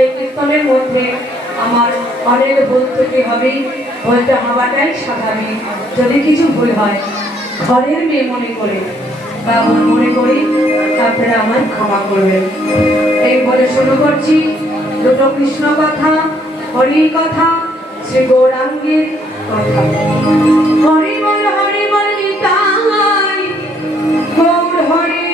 এই কীর্তনের মধ্যে আমার অনেক ভুল ত্রুটি হবে, বলতে হওয়াটাই স্বাভাবিক। যদি কিছু ভুল হয় ঘরের মেয়ে মনে করে বা মনে করি, আপনারা আমার ক্ষমা করবেন। এই বলে শুরু করছি দুটো কৃষ্ণ কথা, হরির কথা, শ্রী গৌরাঙ্গের কথা। হরি বল নিতাই, গৌর হরে